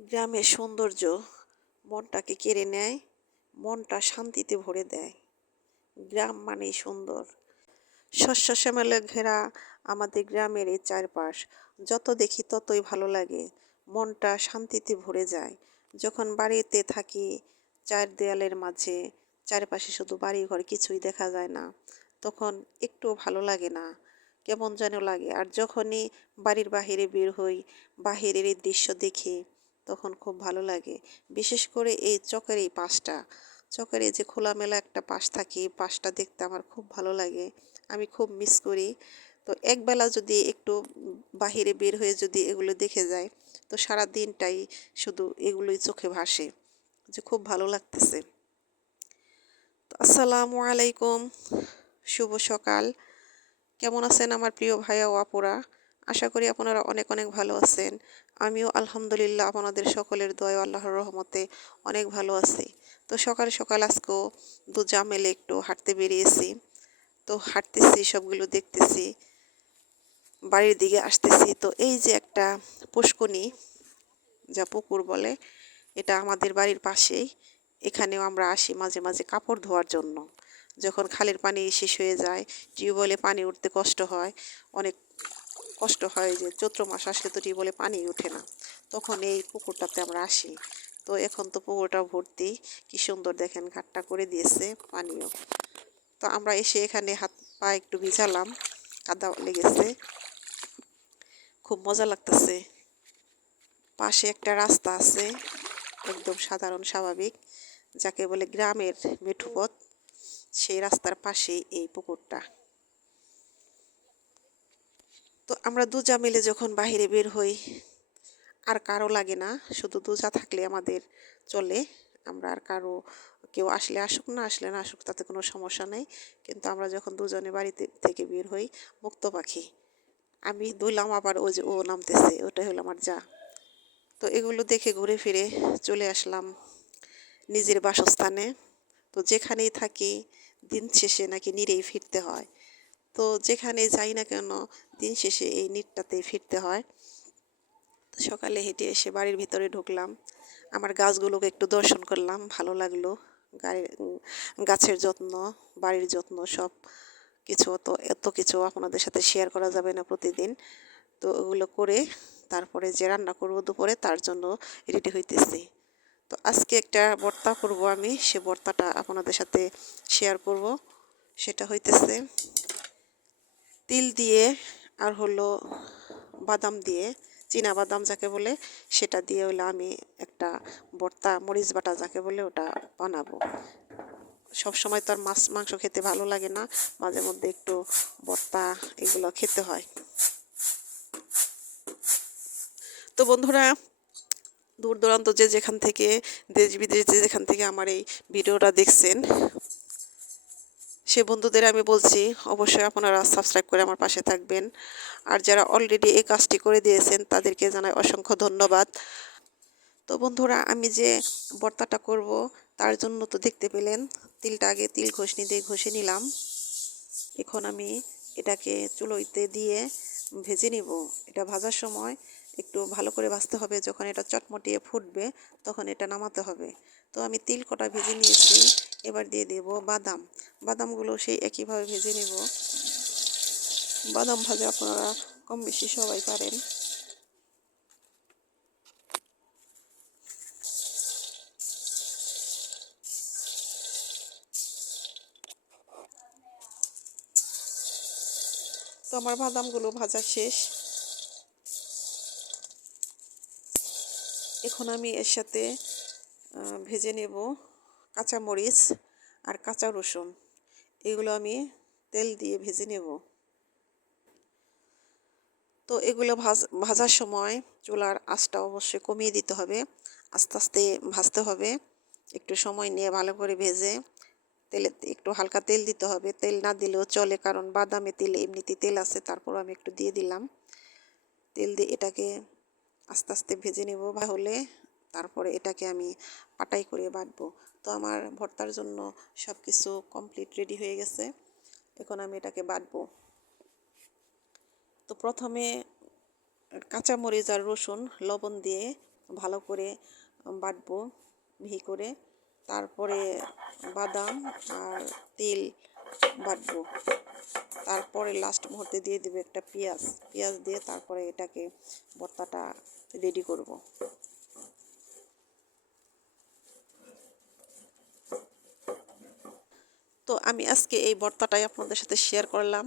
গ্রামের সৌন্দর্য মনটাকে কেড়ে নেয়, মনটা শান্তিতে ভরে দেয়। গ্রাম মানেই সুন্দর। শস্য শ্যামলে ঘেরা আমাদের গ্রামের এই চারপাশ, যত দেখি ততই ভালো লাগে। মনটা শান্তিতে ভরে যায়। যখন বাড়িতে থাকি চার দেয়ালের মাঝে, চারপাশে শুধু বাড়িঘর কিছুই দেখা যায় না। তখন একটু ভালো লাগে না, কেমন যেন লাগে। আর যখনই বাড়ির বাহিরে বের হই, বাহিরের এই দৃশ্য দেখি তখন খুব ভালো লাগে। বিশেষ করে এই চকের এই পাশটা। চকের এই যে খোলামেলা একটা পাশ থাকে, এই পাশটা দেখতে আমার খুব ভালো লাগে। আমি খুব মিস করি। তো একবেলা যদি একটু বাহিরে বের হয়ে যদি এগুলো দেখে যায় তো সারা দিনটাই শুধু এগুলোই চোখে ভাসে। যে খুব ভালো লাগতেছে। তো আসসালামু আলাইকুম। শুভ সকাল। কেমন আছেন আমার প্রিয় ভাইয়া ও আপুরা? আশা করি আপনারা অনেক অনেক ভালো আছেন। আমিও আলহামদুলিল্লাহ আপনাদের সকলের দয় আল্লাহর রহমতে অনেক ভালো আছি। তো সকাল সকাল আজকেও দু যা মেলে একটু হাঁটতে বেরিয়েছি। তো হাঁটতেছি, সবগুলো দেখতেছি, বাড়ির দিকে আসতেছি। তো এই যে একটা পুষ্কনি যা পুকুর বলে, এটা আমাদের বাড়ির পাশেই। এখানেও আমরা আসি মাঝে মাঝে কাপড় ধোয়ার জন্য। যখন খালের পানি শেষ হয়ে যায়, টিউবওয়েলে পানি উঠতে কষ্ট হয়। অনেক কষ্ট হয় যে চৈত্র মাস আসলে তো টিউবওয়েলে পানি ওঠে না। তখন এই পুকুরটাতে আমরা আসি। তো এখন তো পুকুরটা ভর্তি। কি সুন্দর দেখেন ঘাটটা করে দিয়েছে পানিও। তো আমরা এসে এখানে হাত পা একটু ভিজালাম, কাদা লেগেছে। খুব মজা লাগতেছে। পাশে একটা রাস্তা আছে, একদম সাধারণ স্বাভাবিক, যাকে বলে গ্রামের মেঠুপথ সেই রাস্তার পাশেই এই পুকুরটা। তো আমরা দুজা মিলে যখন বাহিরে বের হই, আর কারও লাগে না, শুধু দুজা থাকলে আমাদের চলে। আমরা আর কারও, কেউ আসলে আসুক না, আসলে না আসুক, তাতে কোনো সমস্যা নেই। কিন্তু আমরা যখন দুজনে বাড়িতে থেকে বের হই, মুক্ত পাখি। আমি দুইলাম আবার ওই যে ও নামতেছে, ওটাই হলো আমার যা। তো এগুলো দেখে ঘুরে ফিরে চলে আসলাম নিজের বাসস্থানে। তো যেখানেই থাকি, দিন শেষে নাকি নিরেই ফিরতে হয়। তো যেখানে যাই না কেন দিন শেষে এই নিটটাতে ফিরতে হয়। তো সকালে হেঁটে এসে বাড়ির ভিতরে ঢুকলাম। আমার গাছগুলোকে একটু দর্শন করলাম, ভালো লাগল। গাছের যত্ন, বাড়ির যত্ন, সব কিছু তো এত কিছু আপনাদের সাথে শেয়ার করা যাবে না প্রতিদিন। তো ওগুলো করে তারপরে যে রান্না করব দুপুরে তার জন্য রেডি হইতেছি। তো আজকে একটা বর্তা করব আমি, সে বর্তাটা আপনাদের সাথে শেয়ার করব। সেটা হইতেছে তিল দিয়ে আর হলো বাদাম দিয়ে, চীনা বাদাম যাকে বলে, সেটা দিয়ে হলো আমি একটা ভর্তা, মরিচ বাটা যাকে বলে ওটা বানাবো। সব সময় তো আর মাছ, মাংস খেতে ভালো লাগে না, মাঝে মধ্যে একটু ভর্তা এগুলো খেতে হয়। তো বন্ধুরা দূর দূরান্ত যে যেখান থেকে, দেশ বিদেশ যে যেখান থেকে আমার এই ভিডিওটা দেখছেন সে বন্ধুদের আমি বলছি, অবশ্যই আপনারা সাবস্ক্রাইব করে আমার পাশে থাকবেন। আর যারা অলরেডি এই কাজটি করে দিয়েছেন, তাদেরকে জানাই অসংখ্য ধন্যবাদ। তো বন্ধুরা, আমি যে বর্তাটা করব, তার জন্য তো দেখতে পেলেন, তিলটা আগে তিল ঘষনি দিয়ে ঘষে নিলাম। এখন আমি এটাকে চুলোইতে দিয়ে ভেজে নিব। এটা ভাজার সময় একটু ভালো করে ভাজতে হবে। যখন এটা চটমটিয়ে ফুটবে, তখন এটা নামাতে হবে। তো আমি তিল কটা ভেজে নিয়েছি। এবার দিয়ে দেব বাদাম। বাদামগুলো সেই একইভাবে ভেজে নেব। বাদাম ভাজা আপনারা কম বেশি সবাই পারেন। তো আমার বাদামগুলো ভাজা শেষ। এখন আমি এর সাথে ভেজে নেব কাঁচা মরিচ আর কাঁচা রসুন। এগুলো আমি তেল দিয়ে ভেজে নেব। তো এগুলো ভাজ, ভাজার সময় চুলার আঁচটা অবশ্যই কমিয়ে দিতে হবে। আস্তে আস্তে ভাজতে হবে। একটু সময় নিয়ে ভালো করে ভেজে তেলে, একটু হালকা তেল দিতে হবে। তেল না দিলেও চলে, কারণ বাদামে তেলে এমনিতে তেল আছে তারপর আমি একটু দিয়ে দিলাম। তেল দিয়ে এটাকে আস্তে আস্তে ভেজে নেব বা হলে তারপরে এটাকে আমি পাটাই করে বাটবো। তো আমার ভর্তার জন্য সব কিছু কমপ্লিট রেডি হয়ে গেছে। এখন আমি এটাকে বাটবো। তো প্রথমে কাঁচামরিচ আর রসুন লবণ দিয়ে ভালো করে বাটবো মিহি করে। তারপরে বাদাম আর তেল বাটবো। তারপরে লাস্ট মুহূর্তে দিয়ে দেবে একটা পেঁয়াজ। পেঁয়াজ দিয়ে তারপরে এটাকে ভর্তাটা রেডি করব। তো আমি আজকে এই ভর্তাটাই আপনাদের সাথে শেয়ার করলাম।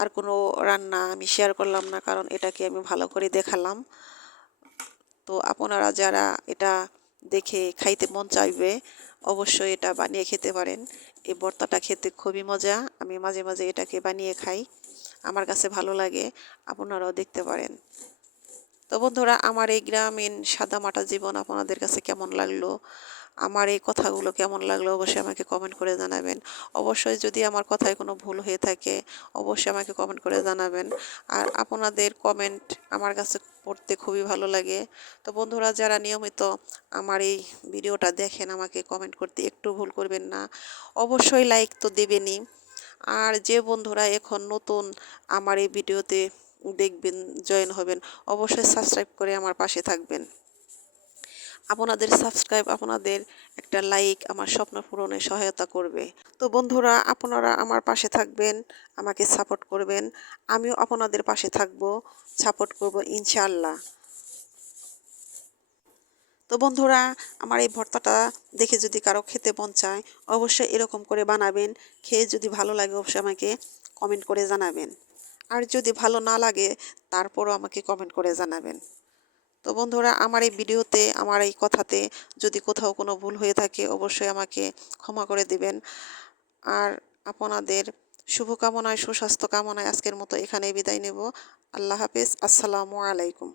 আর কোনো রান্না আমি শেয়ার করলাম না, কারণ এটাকে আমি ভালো করে দেখালাম। তো আপনারা যারা এটা দেখে খাইতে মন চাইবে অবশ্যই এটা বানিয়ে খেতে পারেন। এই ভর্তাটা খেতে খুবই মজা। আমি মাঝে মাঝে এটাকে বানিয়ে খাই। আমার কাছে ভালো লাগে। আপনারাও দেখতে পারেন। তো বন্ধুরা, আমার এই গ্রামীণ সাদামাটা জীবন আপনাদের কাছে কেমন লাগল? আমার এই কথাগুলো কেমন লাগল অবশ্যই আমাকে কমেন্ট করে জানাবেন। অবশ্যই যদি আমার কথায় কোনো ভুল হয়ে থাকে, অবশ্যই আমাকে কমেন্ট করে জানাবেন। আর আপনাদের কমেন্ট আমার কাছে পড়তে খুবই ভালো লাগে। তো বন্ধুরা, যারা নিয়মিত আমার এই ভিডিওটা দেখেন, আমাকে কমেন্ট করতে একটু ভুল করবেন না। অবশ্যই লাইক তো দেবেনই। আর যে বন্ধুরা এখন নতুন আমার এই ভিডিওতে দেখবেন জয়েন হবেন, অবশ্যই সাবস্ক্রাইব করে আমার পাশে থাকবেন। আপনাদের সাবস্ক্রাইব আপনাদের একটা লাইক আমার স্বপ্ন পূরণে সহায়তা করবে। তো বন্ধুরা, আপনারা আমার পাশে থাকবেন, আমাকে সাপোর্ট করবেন, আমিও আপনাদের পাশে থাকব সাপোর্ট করব ইনশাআল্লাহ। তো বন্ধুরা, আমার এই ভর্তাটা দেখে যদি কারও খেতে মন চায়, অবশ্যই এরকম করে বানাবেন। খেয়ে যদি ভালো লাগে, অবশ্যই আমাকে কমেন্ট করে জানাবেন। আর যদি ভালো না লাগে, তারপরও আমাকে কমেন্ট করে জানাবেন। তো বন্ধুরা, আমার এই ভিডিওতে, আমার এই কথাতে যদি কোথাও কোনো ভুল হয়ে থাকে, অবশ্যই আমাকে ক্ষমা করে দিবেন। আর আপনাদের শুভকামনায়, সুস্বাস্থ্য কামনায় আজকের মতো এখানেই বিদায় নেব। আল্লাহ হাফিজ। আসসালামু আলাইকুম।